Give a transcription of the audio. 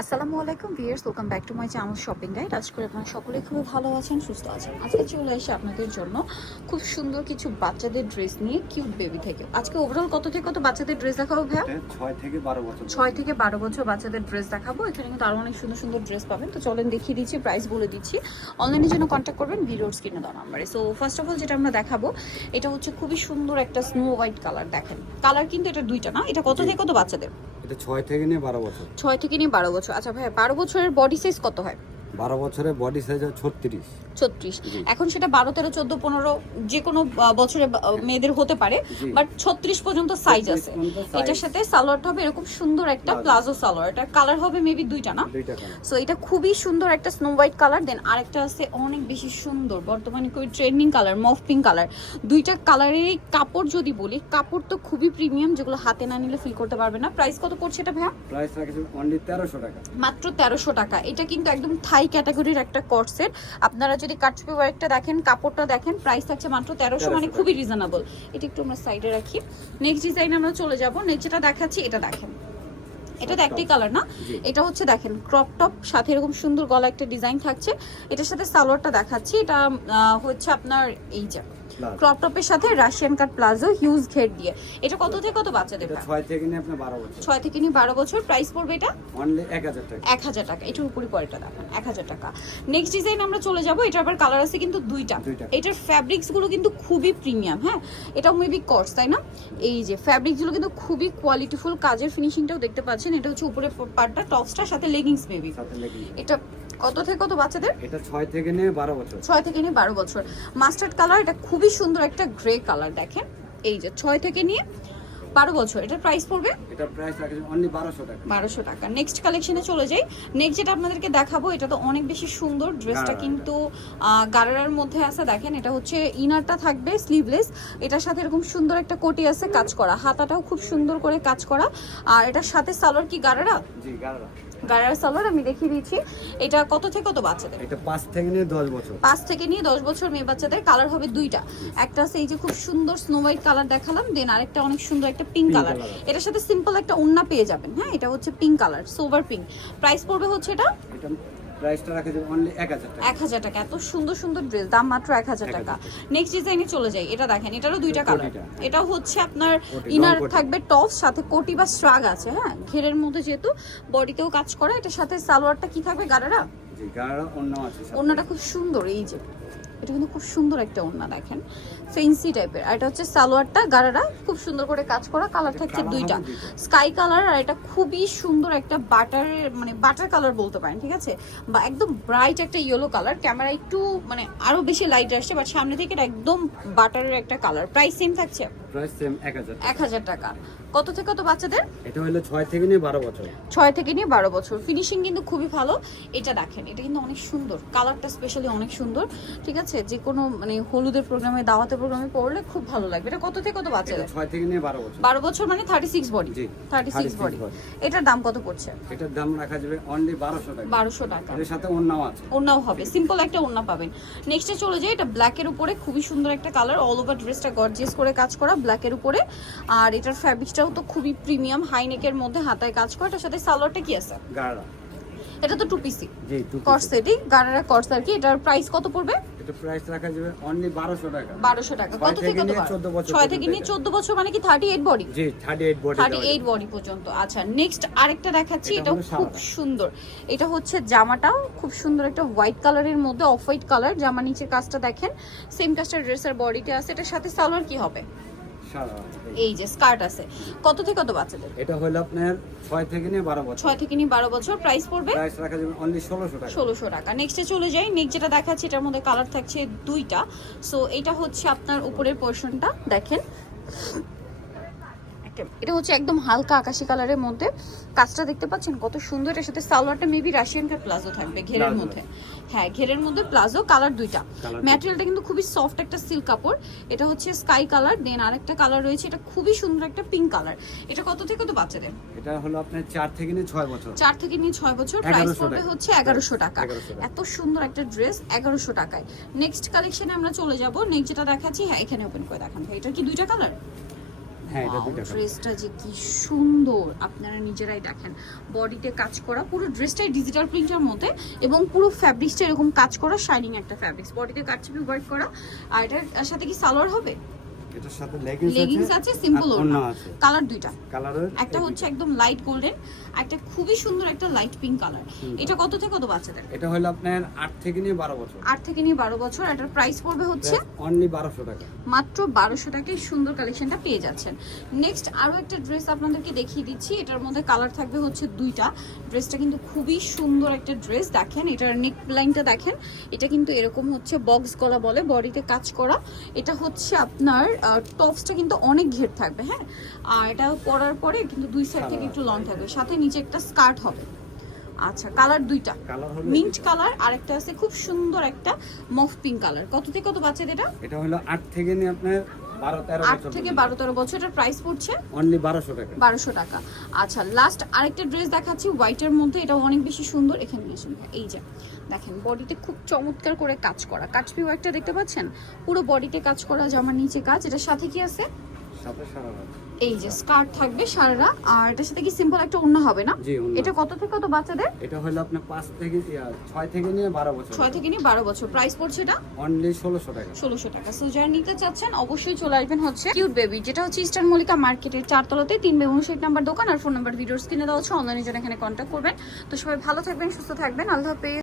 আসসালামু আলাইকুম viewers welcome back to my channel shopping guide. আজ করে আপনারা সকলেই খুবই ভালো আছেন সুস্থ আছেন। আজকে চলে এসে আপনাদের জন্য খুব সুন্দর কিছু বাচ্চাদের ড্রেস নিয়ে কিউট বেবি থেকে। আজকে ওভারঅল কত থেকে কত বাচ্চাদের ড্রেস দেখাবো ভাইয়া? ছয় থেকে বারো বছর ছয় থেকে বারো বছর বাচ্চাদের ড্রেস দেখাবো। এখানে কিন্তু আরও অনেক সুন্দর সুন্দর ড্রেস পাবেন। তো চলেন দেখিয়ে দিচ্ছি প্রাইস বলে দিচ্ছি। অনলাইনের জন্য কন্ট্যাক্ট করবেন ভিডিওর স্ক্রিনে দেওয়া নাম্বারে সো ফার্স্ট অফ অল যেটা আমরা দেখাবো এটা হচ্ছে খুবই সুন্দর একটা স্নো হোয়াইট কালার দেখেন। কালার কিন্তু এটা দুইটা না এটা কত থেকে কত বাচ্চাদের? এটা 6 থেকে নিয়ে বারো বছর। 6 থেকে নিয়ে বারো বছর। আচ্ছা ভাই 12 বছরের বডি সাইজ কত হয়? বারো বছরে বডি সাইজ ছত্রিশ। ছত্রিশ। জি। এখন সেটা বারো তেরো চোদ্দ পনেরো যে কোনো বছরে মেয়েদের হতে পারে বাট ছত্রিশ পর্যন্ত সাইজ আছে। এটার সাথে সালোয়ারটা হবে এরকম সুন্দর একটা প্লাজো সালোয়ার। এটা কালার হবে মেবি দুইটা না? সো এটা খুবই সুন্দর একটা স্নো হোয়াইট কালার দেন আরেকটা আছে অনেক বেশি সুন্দর বর্তমানে খুবই ট্রেন্ডিং কালার মফ পিঙ্ক কালার দুইটা কালারেরই কাপড় যদি বলি কাপড় তো খুবই প্রিমিয়াম যেগুলো হাতে না নিলে ফিল করতে পারবে না। প্রাইস কত পড়ছে এটা ভাইয়া? প্রাইস রাখেছে অনলি তেরোশো টাকা। মাত্র তেরোশো টাকা। এটা কিন্তু একদম থাই ক্যাটাগরির একটা কর্সেট আপনারা যদি কাটছুপি ওয়ার্কটা দেখেন কাপড়টা দেখেন প্রাইস থাকছে মাত্র তেরোশো মানে খুবই রিজনেবল এটা একটু আমরা সাইডে রাখি। নেক্সট ডিজাইন আমরা চলে যাব। নেক্সট যেটা দেখাচ্ছি এটা দেখেন। এটা তো একটি কালার না? এটা হচ্ছে দেখেন ক্রপ টপ সাথে এরকম সুন্দর গলা একটা ডিজাইন থাকছে। এটার সাথে সালোয়ারটা দেখাচ্ছি। এটা হচ্ছে আপনার এই যে। ক্রপ টপের সাথে রাশিয়ান কাট প্লাজো হিউজ ঘের দিয়ে। এটা কত থেকে কত বাচ্চাদের এটা ছয় থেকে নিয়ে আপনার বারো বছর। ছয় থেকে নিয়ে বারো বছর। প্রাইস পড়বে এটা? অনলি এক হাজার টাকা। এক হাজার টাকা। এটার উপরে পরেটা দেখান এক হাজার টাকা। নেক্সট ডিজাইন আমরা চলে যাব। এটার আবার কালার আছে কিন্তু দুইটা। এটার ফ্যাব্রিক্সগুলো কিন্তু খুবই প্রিমিয়াম হ্যাঁ? এটাও মেবি কর্স তাই না? এই যে ফ্যাব্রিক্সগুলো কিন্তু খুবই কোয়ালিটিফুল কাজের ফিনিশিংটাও দেখতে পাচ্ছেন। এটা হচ্ছে উপরে পার্টটা টপসটার সাথে লেগিংস মেবি এটা কত থেকে কত বাচ্চাদের? এটা ছয় থেকে নিয়ে বারো বছর। ছয় থেকে নিয়ে বারো বছর। মাস্টার্ড কালার এটা খুবই সুন্দর একটা গ্রে কালার দেখেন। এই যে ছয় থেকে নিয়ে বারো বছর। এটার প্রাইস পড়বে? এটা প্রাইস রাখেছে অনলি বারোশো টাকা। বারোশো টাকা। নেক্সট কালেকশনে চলে যাই। নেক্সট যেটা আপনাদেরকে দেখাবো এটা তো অনেক বেশি সুন্দর। ড্রেসটা। কিন্তু গারারার মধ্যে আছে। দেখেন এটা হচ্ছে ইনারটা থাকবে স্লিভলেস এটার সাথে এরকম সুন্দর একটা কোটি আছে কাজ করা। হাতাটাও খুব সুন্দর করে কাজ করা। আর এটার সাথে সালোয়ার কি গারারা? গারারা। সালোয়ার আমি দেখিয়ে দিচ্ছি এটা কত থেকে কত বাচ্চাদের? এটা পাঁচ থেকে নিয়ে দশ বছর। পাঁচ থেকে নিয়ে দশ বছর মেয়ে বাচ্চাদের। কালার হবে দুইটা। একটা আছে এই যে খুব সুন্দর স্নো হোয়াইট কালার দেখালাম দেন আরেকটা অনেক সুন্দর একটা পিঙ্ক কালার এটার সাথে সিম্পল একটা ওন্না পেয়ে যাবেন হ্যাঁ? এটা হচ্ছে পিঙ্ক কালার সোভার পিঙ্ক প্রাইস পড়বে হচ্ছে এটা এটা রাখা যাবে অনলি এক হাজার টাকা। এক হাজার টাকা এত সুন্দর সুন্দর ড্রেস দাম মাত্র এক হাজার 1000 টাকা। নেক্সট ডিজাইনে চলে যাই এটা দেখেন এটারও দুইটা কালার এটা হচ্ছে আপনার ইনার থাকবে টপ সাথে কোটি বা স্ট্রাগ আছে হ্যাঁ? ঘেরের মধ্যে যেহেতু বডিতেও কাজ করা এটার সাথে সালোয়ারটা কি থাকবে গাড়ারা জি গাড়ারা অন্য আছে অন্যটা খুব সুন্দর এই যে। এটা কিন্তু খুব সুন্দর একটা ওড়না দেখেন। ফেন্সি টাইপের আর এটা হচ্ছে সালোয়ারটা গাড়াটা খুব সুন্দর করে কাজ করা। কালার থাকছে দুইটা। স্কাই কালার আর এটা খুবই সুন্দর একটা বাটারের মানে বাটার কালার বলতে পারেন ঠিক আছে? বা একদম ব্রাইট একটা ইয়েলো কালার ক্যামেরা একটু মানে আরও বেশি লাইট আসছে বাট সামনে থেকে এটা একদম বাটারের একটা কালার প্রাইস সেম থাকছে। প্রাইস সেম এক হাজার টাকা। কত থেকে কত বাচ্চাদের? এটা হলো ছয় থেকে নিয়ে বারো বছর। ছয় থেকে নিয়ে বারো বছর। ফিনিশিং কিন্তু খুবই ভালো। এটা দেখেন এটা কিন্তু অনেক সুন্দর। কালারটা স্পেশালি অনেক সুন্দর। ঠিক আছে? যে কোনো মানে হলুদের প্রোগ্রামে দাওয়াতের প্রোগ্রামে পড়লে খুব ভালো লাগবে। এটা কত থেকে কত বাচ্চাদের? ছয় থেকে নিয়ে বারো বছর। বারো বছর মানে থার্টি সিক্স বডি জি, থার্টি সিক্স 36 বডি এটার দাম কত পড়ছে? এটার দাম রাখা যাবে অনলি বারোশো টাকা। বারোশো টাকা। এর সাথে অন্যও আছে। ওড়নাও হবে। সিম্পল একটা ওড়না পাবেন। নেক্সটে চলে যাই। এটা ব্ল্যাকের উপরে খুবই সুন্দর একটা কালার অল ওভার ড্রেসটা গর্জিয়াস করে কাজ করা। ব্ল্যাকের উপরে। আর এটার ফ্যাব্রিকটাও তো খুবই প্রিমিয়াম হাই নেকের মধ্যে হাতায় কাজ করা। এটার সাথে সালোয়ারটা কি আছে? গাড়া এটা তো টু পিসি জি টু পিস। কর্সেটই গারারা কর্স আর কি। এটার প্রাইস কত পড়বে? এটা প্রাইস রাখা যাবে অনলি বারোশো টাকা। বারোশো টাকা। কত থেকে কত নিয়ে 14 বছর ছয় থেকে নিয়ে এটা। চোদ্দ বছর মানে কি থার্টি এইট বডি জি thirty eight body thirty eight body পর্যন্ত। আচ্ছা নেক্সট আরেকটা দেখাচ্ছি। এটা এটাও খুব সুন্দর। এটা হচ্ছে জামাটাও। খুব সুন্দর একটা হোয়াইট কালারের মধ্যে অফ হোয়াইট কালার জামা নিচের কাজটা দেখেন। সেম কাজটা ড্রেসের বডিতে আছে। এটার সাথে সালোয়ার কি হবে? এই যে স্কার্ট আছে। কত থেকে কত বাচ্চাদের? এটা হলো আপনার 6 থেকে নিয়ে বারো বছর। ছয় থেকে নিয়ে বারো বছর। প্রাইস পড়বে? প্রাইস রাখা যাবে অনলি ষোলোশো টাকা। 1600 টাকা। নেক্সটে চলে যাই। নেক্সট যেটা দেখাচ্ছি এটার মধ্যে কালার থাকছে দুইটা। সো এটা হচ্ছে আপনার উপরের পোর্শনটা দেখেন। এটা হচ্ছে একদম হালকা আকাশি কালারের মধ্যে। কাজটা দেখতে পাচ্ছেন কত সুন্দর এটার সাথে সালোয়ারটা মেবি রাশিয়ান কাট প্লাজো থাকবে ঘেরের মধ্যে। হ্যাঁ ঘেরের মধ্যে প্লাজো কালার দুইটা। ম্যাটেরিয়ালটা কিন্তু খুবই সফট একটা সিল্ক কাপড়। এটা হচ্ছে স্কাই কালার দেন আরেকটা কালার রয়েছে এটা খুবই সুন্দর একটা পিঙ্ক কালার এটা কত থেকে কত বাচ্চাদের? এটা হলো আপনার চার থেকে নিয়ে ছয় বছর। চার থেকে নিয়ে ছয় বছর প্রাইস 1100 পড়বে হচ্ছে এগারোশো টাকা। 1100 টাকা। এত সুন্দর একটা ড্রেস এগারোশো টাকায়। নেক্সট কালেকশনে আমরা চলে যাব। নেক্সট যেটা দেখাচ্ছি হ্যাঁ এখানে ওপেন করে দেখান এটা কি দুইটা কালার হ্যাঁ। ড্রেসটা যে কি সুন্দর আপনারা নিজেরাই দেখেন। বডিতে কাজ করা পুরো ড্রেসটাই ডিজিটাল প্রিন্টের মধ্যে এবং পুরো ফ্যাব্রিক্সটা এরকম কাজ করা শাইনিং একটা ফ্যাব্রিক্স বডিতে কাটছবি ওয়ার্ক করা আর এটার সাথে কি সালোয়ার হবে? এটার সাথে লেগিংস লেগিংস আছে সিম্পল ওড়না আছে। কালার দুইটা। কালারের একটা হচ্ছে একদম লাইট গোল্ডেন একটা খুবই সুন্দর একটা লাইট পিঙ্ক কালার। এটা কত থেকে কত বাচ্চাদের? এটা হলো আপনার আট থেকে নিয়ে বারো বছর। আট থেকে নিয়ে বারো বছর এটার প্রাইস পড়বে হচ্ছে অনলি বারোশো টাকা। মাত্র বারোশো টাকায় সুন্দর কালেকশনটা পেয়ে যাচ্ছেন। নেক্সট আরও একটা ড্রেস আপনাদেরকে দেখিয়ে দিচ্ছি এটার মধ্যে কালার থাকবে হচ্ছে দুইটা। ড্রেসটা কিন্তু খুবই সুন্দর একটা ড্রেস দেখেন এটার নেক লাইনটা দেখেন। এটা কিন্তু এরকম হচ্ছে বক্স গলা বলে বডিতে কাজ করা। এটা হচ্ছে আপনার টপসটা কিন্তু অনেক ঘের থাকবে হ্যাঁ? আর এটা পরার পরে কিন্তু দুই সাইড থেকে একটু লং থাকবে। সাথে নিচে একটা স্কার্ট হবে। আচ্ছা কালার দুইটা। মিন্ট কালার আর একটা আছে খুব সুন্দর একটা মফ পিঙ্ক কালার কত থেকে কত বাচ্চাদের এটা? এটা হলো আট থেকে নিয়ে আপনার আট থেকে বারো তেরো বছরের প্রাইস পড়ছে? অনলি বারোশো টাকা। বারোশো টাকা। আচ্ছা লাস্ট আরেকটা ড্রেস দেখাচ্ছি হোয়াইটের মধ্যে এটা অনেক বেশি সুন্দর। এখানে এই যে দেখেন বডিতে খুব চমৎকার করে কাজ করা। কাচপি হোয়াইটটা দেখতে পাচ্ছেন? পুরো বডিতে কাজ করা জামার নিচে কাজ। এটার সাথে কি আছে? এই যে স্কার্ট থাকবে সারারা আর এটার সাথে কি সিম্পল একটা ওড়না হবে না? এটা কত থেকে কত বাচ্চাদের? এটা হলো আপনার পাঁচ থেকে ইয়া, ছয় থেকে নিয়ে বারো বছর। ছয় থেকে নিয়ে বারো বছর। প্রাইস পড়ছে এটা? অনলি ষোলোশো টাকা। ষোলোশো টাকা। সো যারা নিতে চাচ্ছেন অবশ্যই চলে আসবেন হচ্ছে কিউট বেবি যেটা হচ্ছে ইস্টার্ন মল্লিকা মার্কেটের চারতলাতে। তিন বে উনষাট নাম্বার দোকান আর ফোন নাম্বার ভিডিওস কিনে দেওয়া হচ্ছে অনলাইনের জন্য এখানে কন্ট্যাক্ট করবেন। তো সবাই ভালো থাকবেন সুস্থ থাকবেন। আল্লাহ হাফেজ।